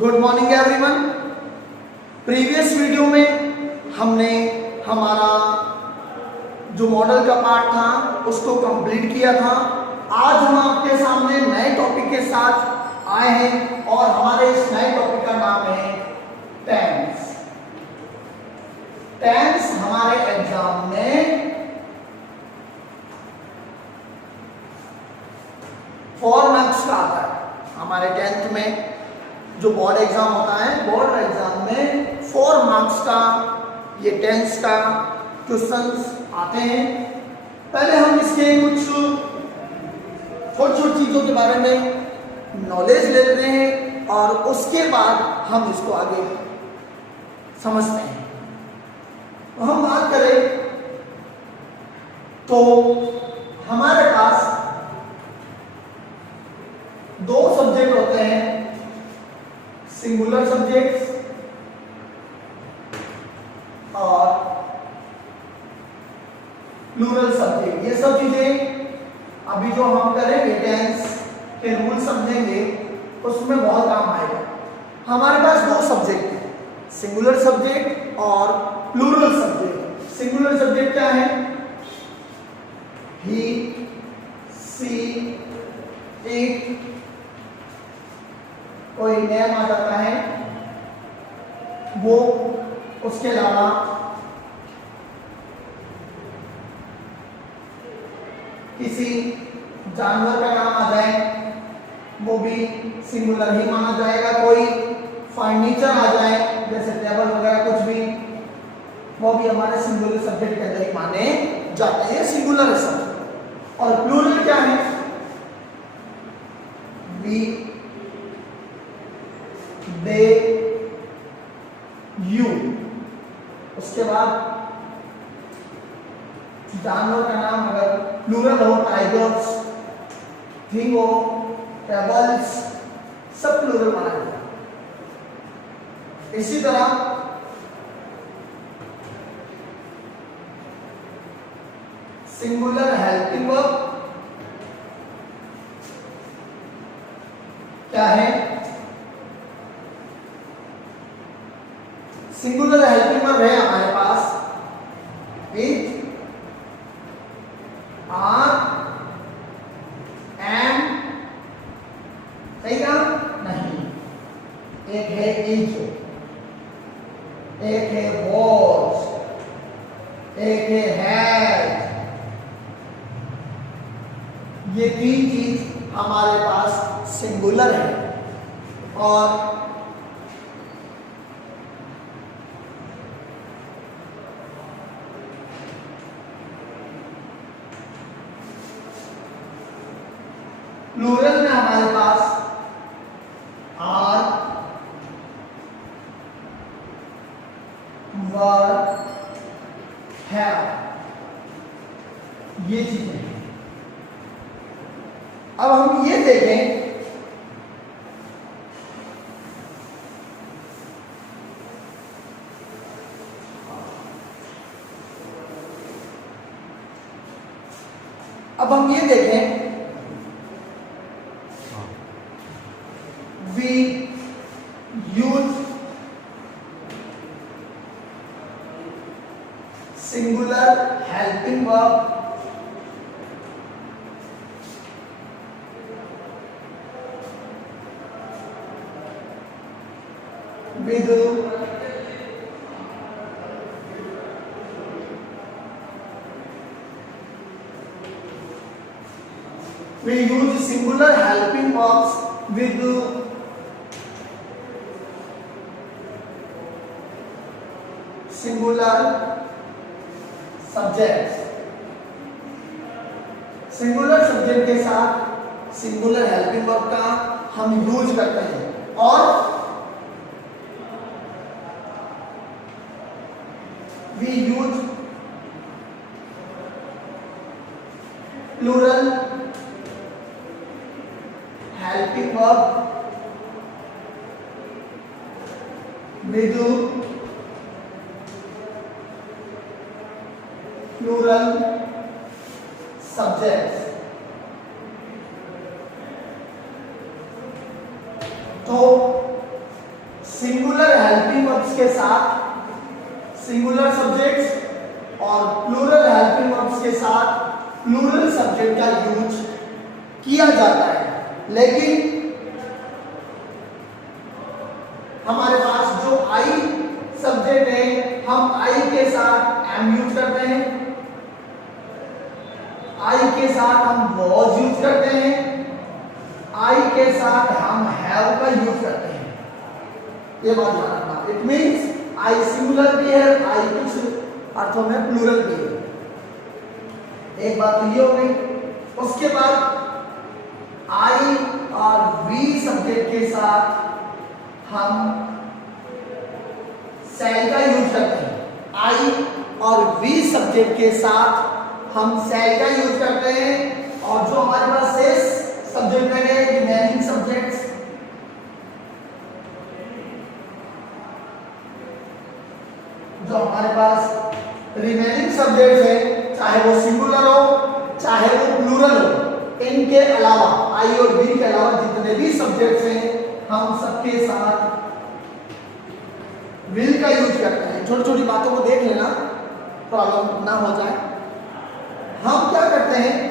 Good morning everyone. Previous video में हमने हमारा जो मॉडल का पार्ट था उसको कंप्लीट किया था। आज हम आपके सामने नए टॉपिक के साथ आए हैं और हमारे इस नए टॉपिक का नाम है टेंस। टेंस हमारे एग्जाम में 4 मार्क्स का आता है। हमारे 10th में जो बोर्ड एग्जाम होता है, बोर्ड एग्जाम में 4 मार्क्स का ये टेंस का क्वेश्चंस आते हैं। पहले हम इसके कुछ छोटी छोटी चीजों के बारे में नॉलेज ले लेते हैं और उसके बाद हम इसको आगे समझते हैं। तो हम बात करें तो हमारे पास 2 सब्जेक्ट होते हैं, सिंगुलर सब्जेक्ट्स और प्लूरल सब्जेक्ट। ये सब चीजें अभी जो हम करेंगे टेंस के रूल समझेंगे उसमें बहुत काम आएगा। हमारे पास 2 सब्जेक्ट हैं, सिंगुलर सब्जेक्ट और प्लूरल सब्जेक्ट। सिंगुलर सब्जेक्ट क्या है? ही, सी, इट, कोई नेम आ जाता है वो, उसके अलावा किसी जानवर का नाम आ जाए वो भी सिंगुलर ही माना जाएगा। कोई फर्नीचर आ जाए जैसे टेबल वगैरह कुछ भी, वो भी हमारे सिंगुलर सब्जेक्ट के अंदर ही माने जाते हैं, सिंगुलर सब्जेक्ट। और प्लूरल क्या है? We, they, you. उसके बाद जानवर का नाम अगर प्लूरल हो, टाइगर्स, थिंग हो, टेबल्स, सब प्लूरल माना जाता है। इसी तरह सिंगुलर हेल्पिंग वर्ब क्या है? सिंगुलर हेल्पिंग वर्ब है हमारे पास इट, आर, एम। सही का नहीं, एक है इज, एक है वॉज, एक है हैड। ये 3 चीज हमारे पास सिंगुलर है। और प्लूरल में हमारे पास आर, वर, हैव, ये चीजें हैं। अब हम ये देखें we use singular helping verb with we use singular helping verbs with singular subject. Singular subject के साथ सिंगुलर हेल्पिंग वर्ब का हम यूज करते हैं। और we use plural helping verb with plural subjects. तो सिंगुलर हेल्पिंग वर्ब्स के साथ सिंगुलर सब्जेक्ट्स और प्लूरल हेल्पिंग वर्ब्स के साथ प्लूरल सब्जेक्ट का यूज किया जाता है। लेकिन हमारे पास जो आई सब्जेक्ट है, हम आई के साथ एम यूज करते हैं, आई के साथ हम वॉज यूज करते हैं, आई के साथ हम हैव का यूज करते हैं। ये बात ध्यान रखना। इट मीन्स आई सिंगुलर भी है, आई कुछ अर्थों में प्लूरल भी है। एक बात तो ये हो गई। उसके बाद आई और वी सब्जेक्ट के साथ हम सेल का यूज करते हैं। आई और वी सब्जेक्ट के साथ हम सेल का यूज करते हैं। और जो हमारे पास शेष सब्जेक्ट रह गए, रिमेनिंग सब्जेक्ट्स, जो हमारे पास रिमेनिंग सब्जेक्ट्स है, चाहे वो सिंगुलर हो चाहे वो प्लूरल हो, इनके अलावा आई और वी के अलावा जितने भी सब्जेक्ट्स हैं, हम सबके साथ विल का यूज करते हैं। छोटी छोटी बातों को देख लेना, प्रॉब्लम ना हो जाए। हम क्या करते हैं,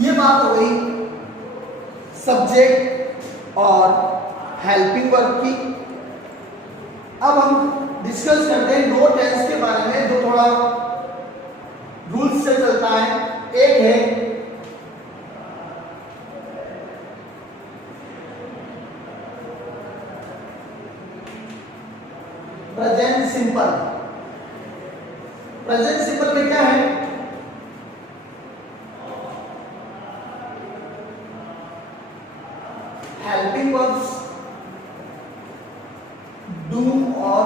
ये बात हो गई सब्जेक्ट और हेल्पिंग वर्ब की। अब हम डिस्कस करते हैं दो टेंस के बारे में जो थोड़ा रूल्स से चलता है। एक है प्रेजेंट सिंपल। प्रेजेंट सिंपल में क्या है, हेल्पिंग वर्ब्स डू और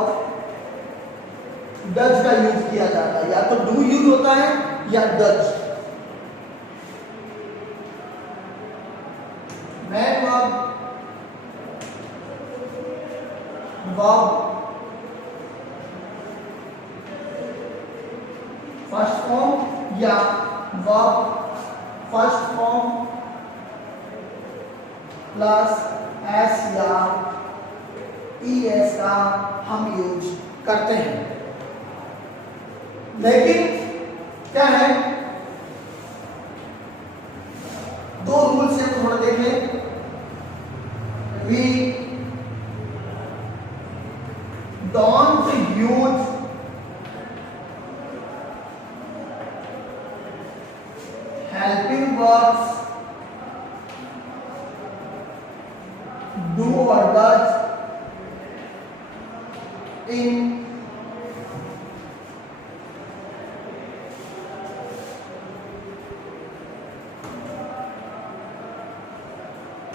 डज का यूज किया जाता है। या तो डू यूज होता है या does. Main verb, verb first form या verb first form plus S या ES का हम यूज करते हैं। लेकिन क्या है, दो रूल्स हैं, थोड़ा देख लें। We don't use helping verbs do or does in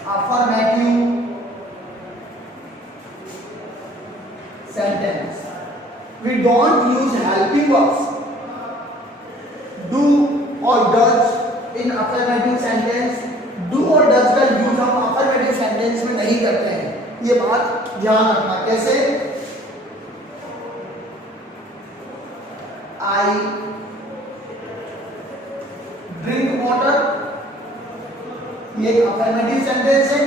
affirmative sentence. We don't use helping verbs do or does in affirmative sentence. Do और डज का यूज हम अफर्मेटिव सेंटेंस में नहीं करते हैं। ये बात ध्यान रखना। कैसे, आई ड्रिंक वाटर, ये अफर्मेटिव सेंटेंस है।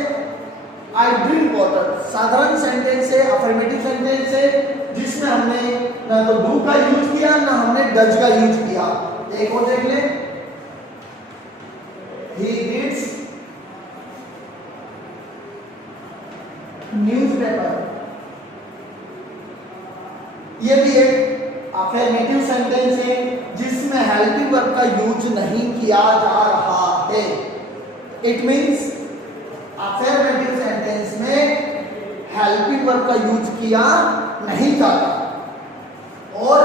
आई ड्रिंक वाटर साधारण सेंटेंस है, अफर्मेटिव सेंटेंस है, जिसमें हमने ना तो डू का यूज किया ना हमने डज का यूज किया। एक और देख लें, he reads न्यूज़पेपर। ये भी एक अफर्मेटिव सेंटेंस है जिसमें हेल्पिंग वर्ब का यूज नहीं किया जा रहा है। इट मींस अफर्मेटिव सेंटेंस में हेल्पिंग वर्ब का यूज किया नहीं जाता। और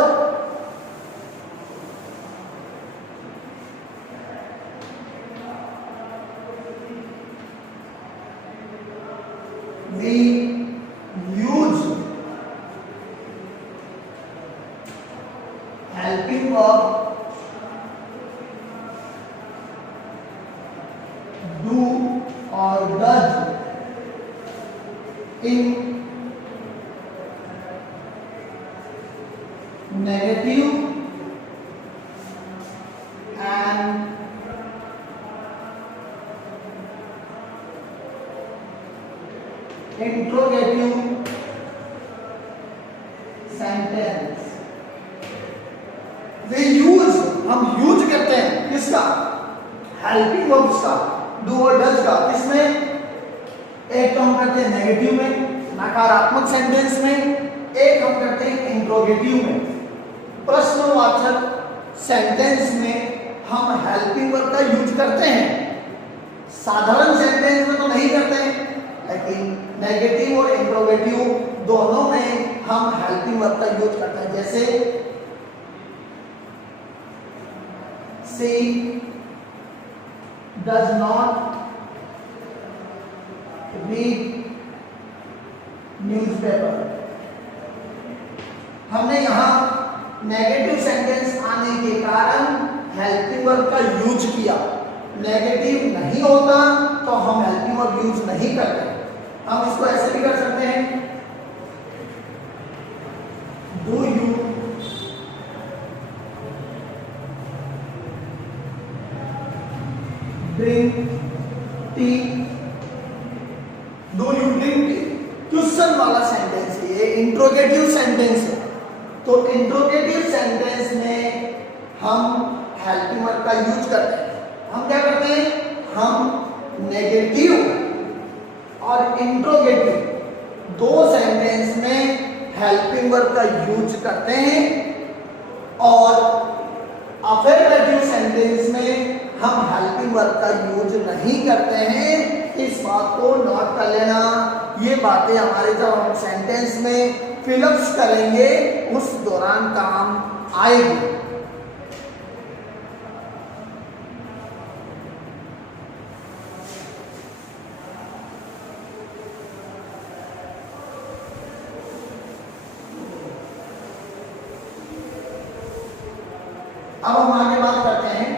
we use helping verb do or does in negative and interrogative sentence. हम यूज करते हैं किसका? हेल्पिंग वर्ब्स का, डू और डज का। किसमें? एक हम करते हैं नेगेटिव में, नकारात्मक सेंटेंस में, एक हम करते हैं इंट्रोगेटिव में। प्रश्नवाचक सेंटेंस में हम हेल्पिंग वर्ब का यूज करते हैं, साधारण सेंटेंस में तो नहीं करते हैं, लेकिन नेगेटिव और इंट्रोगेटिव दोनों में हम हेल्पिंग वर्ब का यूज करते हैं। जैसे she does not read newspaper। हमने यहां नेगेटिव सेंटेंस आने के कारण हेल्पिंग वर्ब का यूज किया। नेगेटिव नहीं होता तो हम हेल्पिंग वर्ब यूज नहीं करते। हम इसको ऐसे भी कर सकते हैं, do you drink tea, do you drink tea. Question वाला सेंटेंस है, ये इंट्रोगेटिव सेंटेंस है, तो इंट्रोगेटिव सेंटेंस में हम हेल्पिंग वर्ब का यूज करते हैं। हम क्या करते हैं? हम नेगेटिव और इंट्रोगेटिव दो सेंटेंस में हेल्पिंग वर्ब का यूज करते हैं, और अफर्मेटिव सेंटेंस में हम हेल्पिंग वर्ब का यूज नहीं करते हैं। इस बात को नोट कर लेना। ये बातें हमारे जब हम सेंटेंस में फिलअप्स करेंगे उस दौरान काम आएगी। अब हम आगे बात करते हैं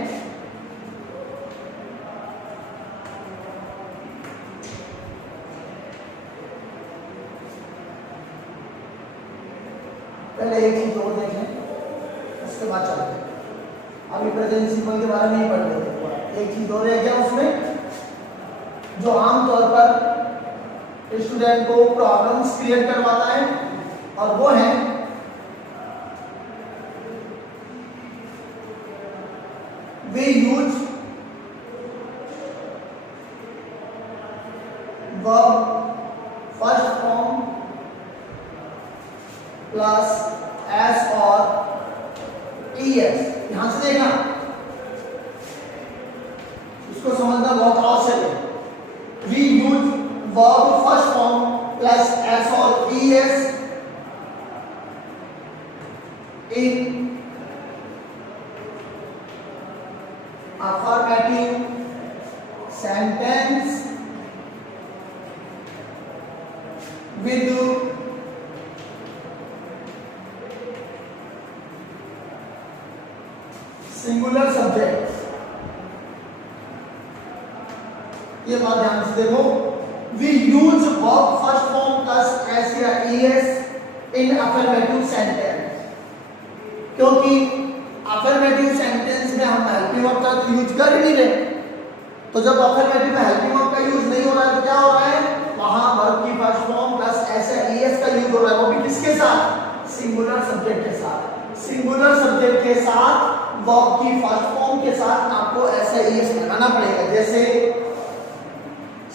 पहले एक चीज और देख लें, उसके बाद चलते हैं। अभी प्रेजेंट सिंपल के बारे में ही पढ़ लेते। एक चीज और है क्या उसमें, जो आमतौर पर स्टूडेंट को प्रॉब्लम्स क्रिएट करवाता है, और वो है we use verb first form plus s और es। यहां से देखना, इसको समझना बहुत आवश्यक है। we use verb first form plus s और es in affirmative sentence with singular subject। ये बात ध्यान से देखो, we use verb first form plus s या es in affirmative sentence, क्योंकि अफर्मेटिव सेंटेंस में हम हेल्पिंग वर्ब का यूज कर ही नहीं रहे। तो जब अफर्मेटिव में हेल्पिंग वर्ब का यूज नहीं हो रहा है तो क्या हो रहा है? वहां वर्ब की फर्स्ट फॉर्म प्लस एस या ईएस का यूज हो रहा है, वो भी किसके साथ? सिंगुलर सब्जेक्ट के साथ। सिंगुलर सब्जेक्ट के साथ वर्ब की फर्स्ट फॉर्म के साथ आपको एस या ईएस लगाना पड़ेगा। जैसे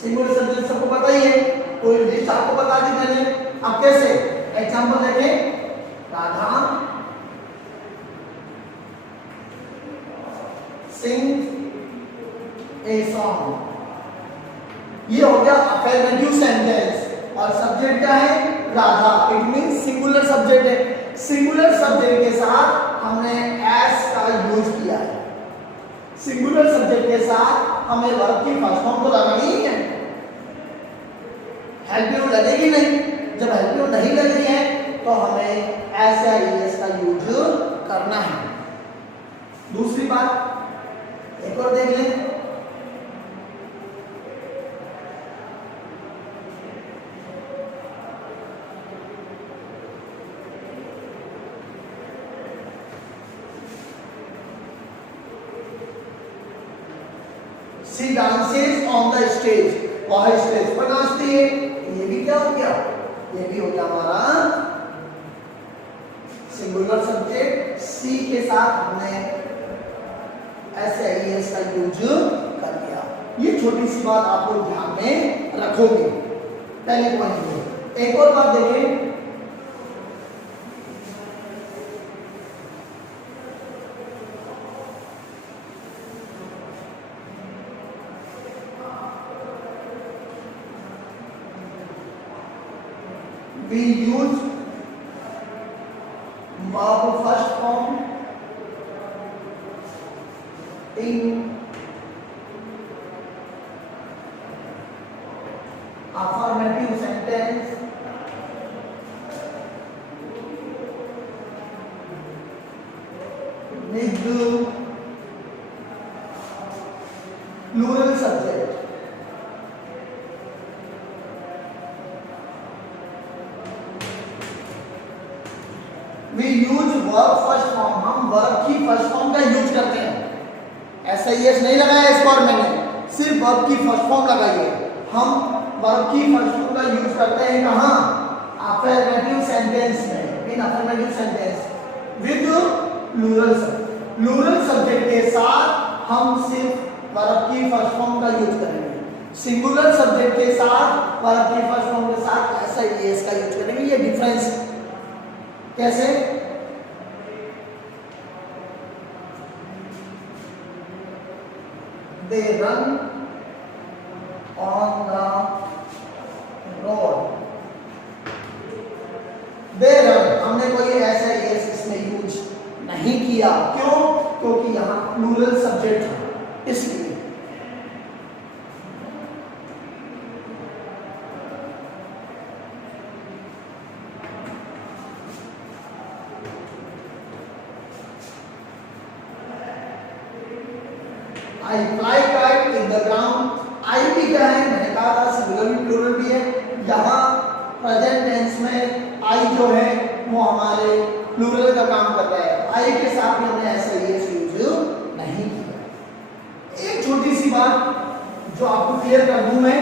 सिंगुलर सब्जेक्ट सबको पता ही है, कोई लिस्ट आपको बता दी मैंने। अब कैसे? एग्जांपल देखें, राधा sing a song। ये हो गया अफर्मेटिव सेंटेंस, और सब्जेक्ट क्या है? Radha. It means singular subject है। सिंगुलर सब्जेक्ट के साथ हमने एस का यूज किया है। सिंगुलर सब्जेक्ट के साथ हमें वर्ब की फर्स्ट फॉर्म तो लगानी ही है, हेल्पिंग लगेगी नहीं। जब हेल्पिंग नहीं लग रही है तो हमें एस या ईएस का यूज करना है। दूसरी बात एक और देख लें, सी डांसेस ऑन द स्टेज, वह स्टेज पर नाचती है। ये भी क्या हो गया, ये भी हो गया हमारा सिंगुलर सब्जेक्ट। सी के साथ हमने SIES का यूज कर दिया। ये छोटी सी बात आप लोग ध्यान में रखोगे पहले पॉइंट में। एक और बात देखें, we use verb first form in affirmative sentence with plural subject. We use verb first form, हम verb की फर्स्ट फॉर्म का यूज करते हैं। SIS नहीं लगाया इस बार मैंने, सिर्फ verb की फर्स्ट फॉर्म लगाई है। हम verb की फर्स्ट फॉर्म का यूज करते हैं कहाँ, affirmative sentence में, in affirmative sentence with plural subject। plural subject के साथ हम सिर्फ verb की फर्स्ट फॉर्म का यूज करेंगे। सिंगुलर सब्जेक्ट के साथ verb की फर्स्ट फॉर्म के साथ SIS का यूज करेंगे। ये डिफरेंस कैसे, they run on the road, they run, हमने कोई ऐसा इसमें यूज नहीं किया, क्यों, क्योंकि यहाँ प्लूरल सब्जेक्ट है इसलिए। I fly kite in the ground, I भी क्या है, मैंने कहा था सिंगुलर भी प्लूरल भी है। यहाँ प्रेजेंट टेंस में I जो है वो हमारे प्लूरल का काम कर रहा है। I के साथ में हमने ऐसा यूज नहीं किया। एक छोटी सी बात जो आपको क्लियर कर दूं मैं,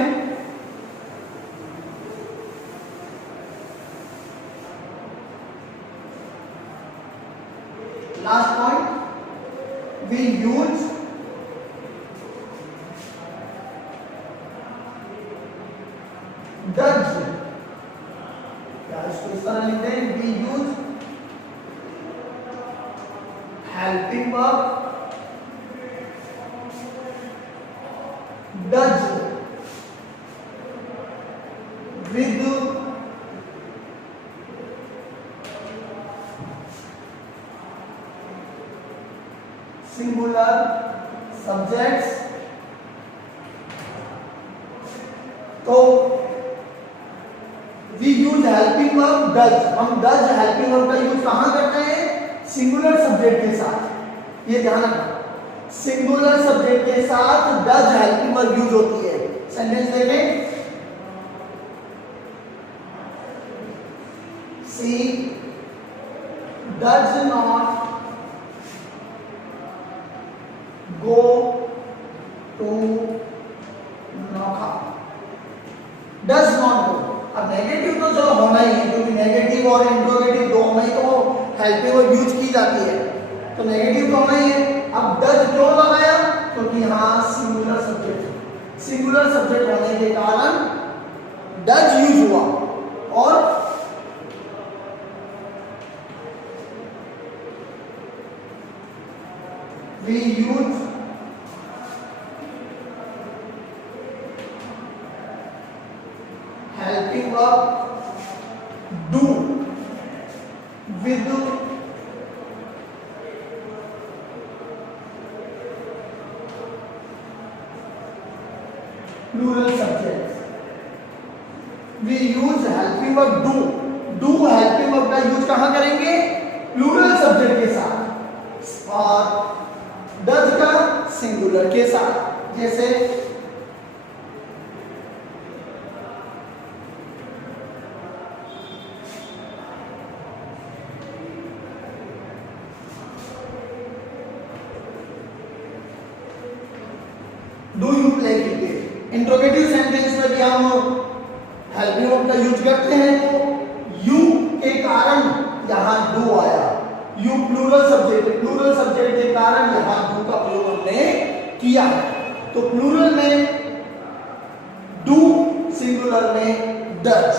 last point, we use does, क्या इसको इस तरह लिखते हैं, we use helping verb does with singular subjects। तो we use helping verb does, हम does helping verb का यूज कहां करते हैं, सिंगुलर सब्जेक्ट के साथ। ये ध्यान रखना, सिंगुलर सब्जेक्ट के साथ does helping verb यूज होती है। सेंटेंस देखें, she does not go to Nokha, does not go। अब नेगेटिव तो चलो होना ही है, क्योंकि नेगेटिव और इंट्रोगेटिव दोनों में तो हेल्पिंग वर्ब यूज की जाती है, तो नेगेटिव तो होना ही है। अब डज क्यों लगाया, क्योंकि यहाँ सिंगुलर सब्जेक्ट है, सिंगुलर सब्जेक्ट होने के कारण डज यूज हुआ। और we use helping verb do with plural subjects। we use helping verb do, do helping verb का यूज कहां करेंगे, प्लूरल सब्जेक्ट के साथ, और डज का सिंगुलर के साथ। जैसे do you play cricket. Interrogative sentence में भी हम हेल्पिंग वर्ब का यूज करते हैं, तो यू के कारण यहां डू आया। यू प्लूरल सब्जेक्ट के कारण यहां डू का प्रयोग हमने किया है। तो प्लूरल में डू, सिंगुलर में डज।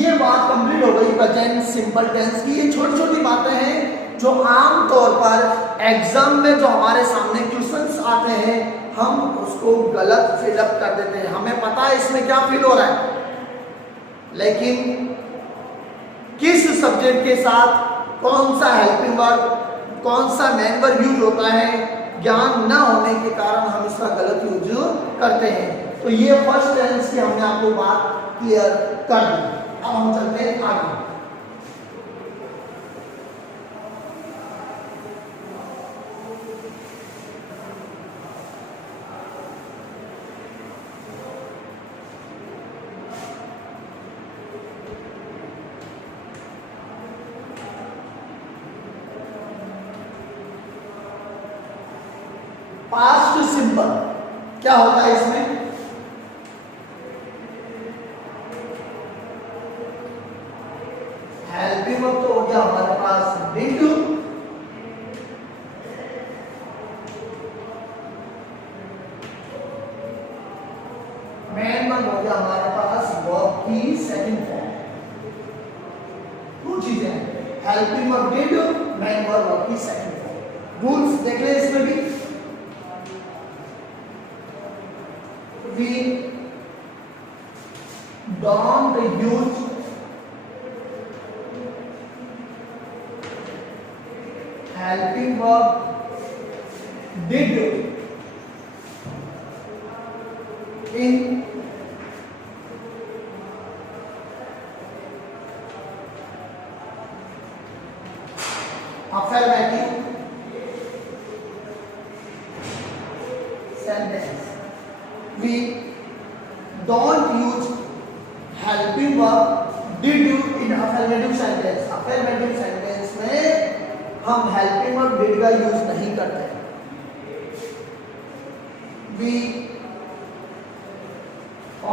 ये बात कंप्लीट हो गई प्रेजेंट सिंपल टेंस की। ये छोटी छोटी बातें हैं जो आम तौर पर एग्जाम में जो हमारे सामने क्वेश्चंस आते हैं हम उसको गलत फिलअप कर देते हैं। हमें पता है इसमें क्या फिल हो रहा है, लेकिन किस सब्जेक्ट के साथ कौन सा हेल्पिंग वर्ब, कौन सा मेन वर्ब यूज होता है, ज्ञान न होने के कारण हम इसका गलत यूज करते हैं। तो ये फर्स्ट टेंस की हमने आपको बात क्लियर कर दी। अब हम चलते हैं आगे। पास्ट सिंपल क्या होता है इसमें? हेल्पिंग वर्ब तो हो गया हमारे पास डिड, मेन वर्ब हो गया हमारे पास वर्ब की सेकंड फॉर्म। दो चीजें हैं, helping verb did, main verb की सेकंड फॉर्म। रूल्स देख ले इसमें भी। We don't use helping verb did in affirmative sentence. We don't use helping verb did you in affirmative sentence. affirmative sentence में हम helping verb did का use नहीं करते। We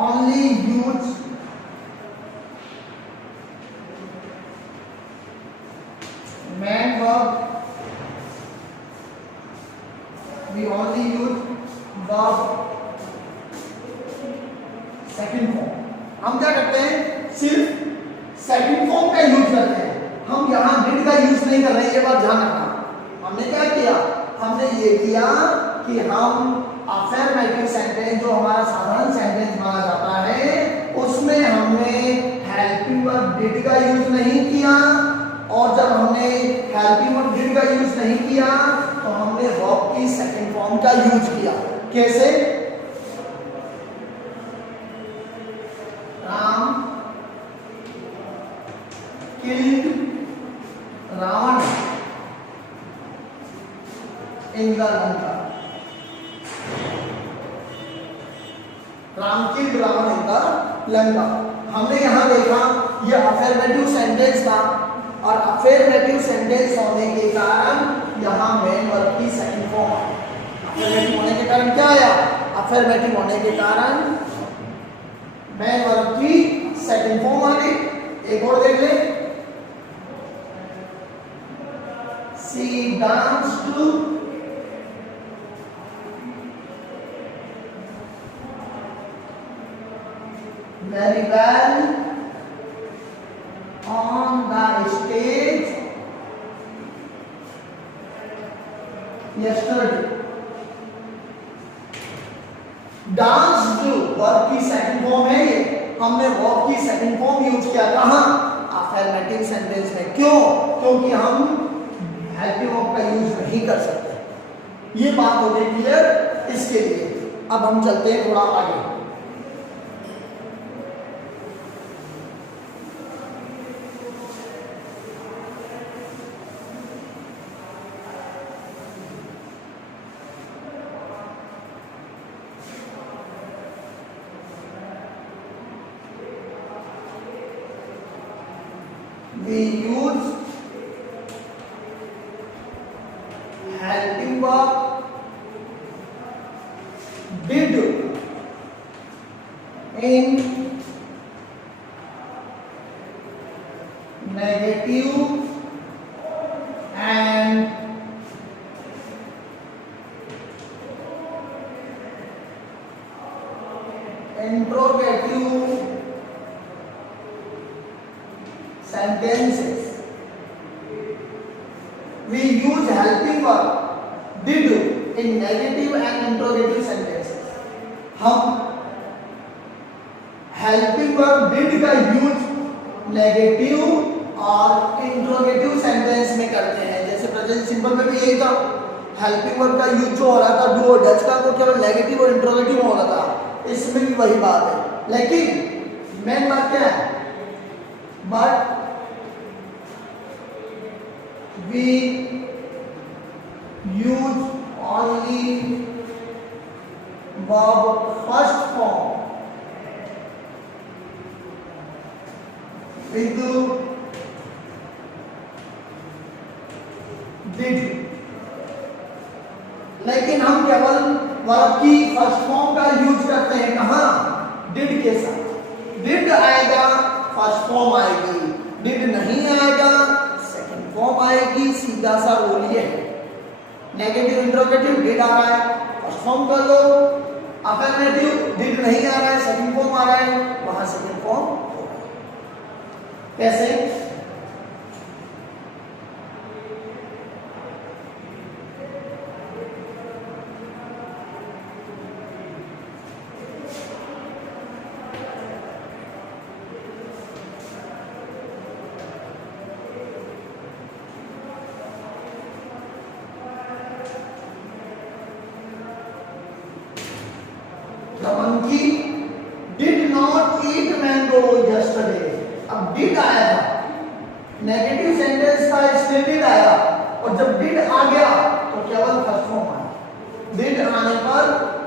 only use main verb, we only use verb second form. हम क्या करते हैं, सिर्फ सेकंड फॉर्म का यूज करते हैं, हम यहां डिड का यूज नहीं कर रहे हैं। ये बात ध्यान रखना। हमने क्या किया, हमने ये किया कि हम अफर्मेटिव सेंटेंस जो हमारा साधारण सेंटेंस माना जाता है उसमें हमने हेल्पिंग वर्ब डिड का यूज नहीं किया, और जब हमने हेल्पिंग वर्ब डिड का यूज नहीं किया तो हमने वर्ब की सेकंड फॉर्म का यूज किया। कैसे? Ram killed Ravan in the Lanka. Ram killed Ravan in the Lanka. हमने यहां देखा ये अफर्मेटिव सेंटेंस था, और अफर्मेटिव सेंटेंस होने के कारण यहां मेन वर्ब की सेकंड फॉर्म आई। अफर्मेटिव होने के कारण क्या आया? अफर्मेटिव होने के कारण मेन वर्ब की सेकंड फॉर्म आ गई। एक और देख ले, सी danced very well on the stage yesterday. Dance जो वर्ब की सेकंड फॉर्म है, ये हमने वर्ब की सेकंड फॉर्म यूज किया कहां? अफर्मेटिव सेंटेंस में। क्यों? क्योंकि हम हेल्पिंग वर्ब का यूज नहीं कर सकते। ये बात हो गई क्लियर इसके लिए। अब हम चलते हैं थोड़ा आगे। We use helping verb did in negative and interrogative sentences. We use helping verb did in negative and interrogative sentences. हम helping verb did का यूज नेगेटिव और इंट्रोगेटिव सेंटेंस में करते हैं। जैसे प्रेजेंट सिंपल में भी यही था, हेल्पिंग वर्ब का यूज जो हो रहा था डू और डज का, तो केवल नेगेटिव और इंट्रोगेटिव हो रहा था। इसमें भी वही बात है, लेकिन मेन बात क्या है, but we use only verb first form with did, लेकिन हम केवल वर्ब की फर्स्ट फॉर्म का यूज करते हैं। कहां? डिड के साथ। डिड आएगा फर्स्ट फॉर्म आएगी, डिड नहीं आएगा फॉर्म आएगी। सीधा सा रूल ये है, नेगेटिव इंट्रोगेटिव डिड आ रहा है फर्स्ट फॉर्म कर लो, अफर्मेटिव डिड नहीं आ रहा है सेकंड फॉर्म आ रहा है, वहां सेकंड फॉर्म होगा। कैसे? The monkey did not eat mango yesterday. अब did आया था, नेगेटिव सेंटेंस था इसलिए did आया, और जब did आ गया तो केवल फर्स्ट फॉर्म आया। did आने पर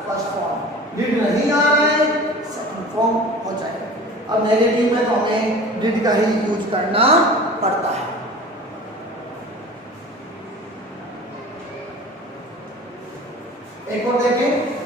फर्स्ट फॉर्म, did नहीं आ रहा है सेकंड फॉर्म हो जाएगा। अब नेगेटिव में तो हमें did का ही यूज करना पड़ता है। एक और देखें,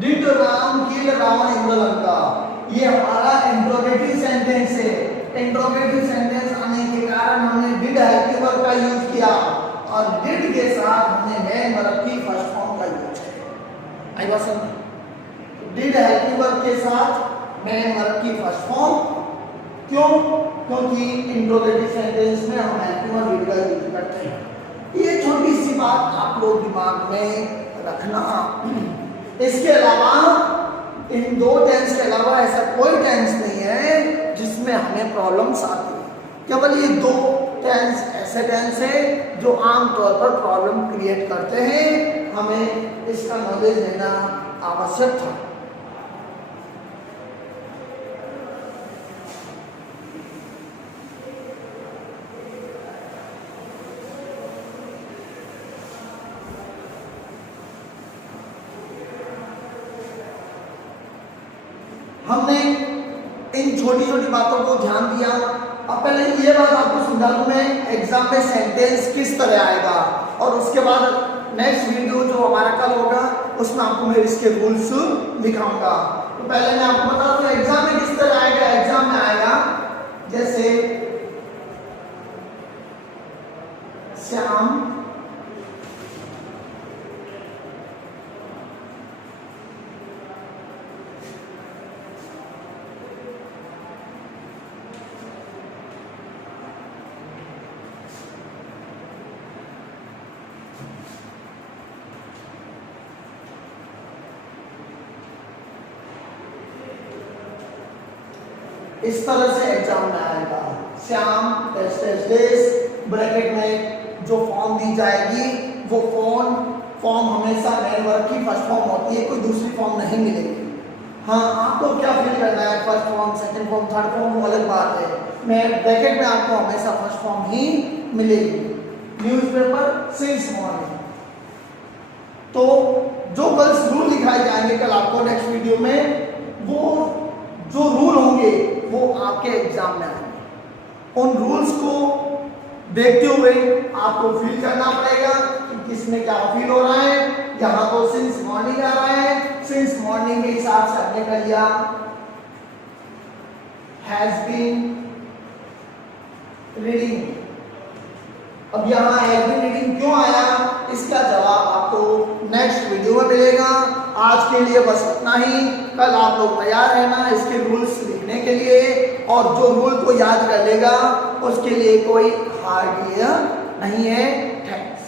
डिड राम किल रावण इंद्रलंका, ये हमारा इंट्रोगेटिव सेंटेंस है। इंट्रोगेटिव सेंटेंस आने के कारण हमने डिड हेल्पिंग वर्ब का यूज किया, और डिड के साथ हमने मेन वर्ब की फर्स्ट फॉर्म का यूज किया। आई बात समझ? डिड हेल्पिंग वर्ब के साथ मेन वर्ब की फर्स्ट फॉर्म, क्यों? क्योंकि इंट्रोगेटिव सेंटेंस में हम हेल्पिंग वर्ब डिड का यूज करते हैं। ये छोटी सी बात आप लोग दिमाग में रखना। इसके अलावा इन दो टेंस के अलावा ऐसा कोई टेंस नहीं है जिसमें हमें प्रॉब्लम्स आती है। केवल ये दो टेंस ऐसे टेंस हैं जो आमतौर पर प्रॉब्लम क्रिएट करते हैं। हमें इसका नॉलेज लेना आवश्यक था। हमने इन छोटी छोटी बातों को ध्यान दिया। अब पहले ये बात आपको समझा दूं मैं, एग्जाम में सेंटेंस किस तरह आएगा, और उसके बाद नेक्स्ट वीडियो जो हमारा कल होगा उसमें आपको मैं इसके रूल्स दिखाऊंगा। तो पहले मैं आपको बता दूं एग्जाम में किस तरह आएगा। एग्जाम में आएगा जैसे श्याम इस तरह से एग्जाम में आएगा। श्याम ब्रैकेट में जो फॉर्म दी जाएगी वो फॉर्म हमेशा मेन वर्ब की फर्स्ट फॉर्म होती है, कोई दूसरी फॉर्म नहीं मिलेगी। हाँ, आपको क्या फील करना है, first form, second form, third form, वो अलग बात है। मैं ब्रैकेट में आपको हमेशा फर्स्ट फॉर्म ही मिलेगी। Newspaper since morning. तो जो गर्ल्स रूल दिखाए जाएंगे कल आपको नेक्स्ट वीडियो में, वो जो रूल होंगे वो आपके एग्जाम में आएंगे। उन रूल्स को देखते हुए आपको फील करना पड़ेगा कि किसमें क्या फील हो रहा है। यहाँ तो सिंस मॉर्निंग आ रहा है, सिंस मॉर्निंग के हिसाब से हमने कर लिया हैज बीन रीडिंग। अब यहाँ हैज बीन रीडिंग क्यों आया, इसका जवाब आपको नेक्स्ट वीडियो में मिलेगा। आज के लिए बस इतना ही। कल आप लोग तैयार रहना इसके रूल्स लिखने के लिए, और जो रूल को याद कर लेगा उसके लिए कोई हार्ड नहीं है। थैंक्स।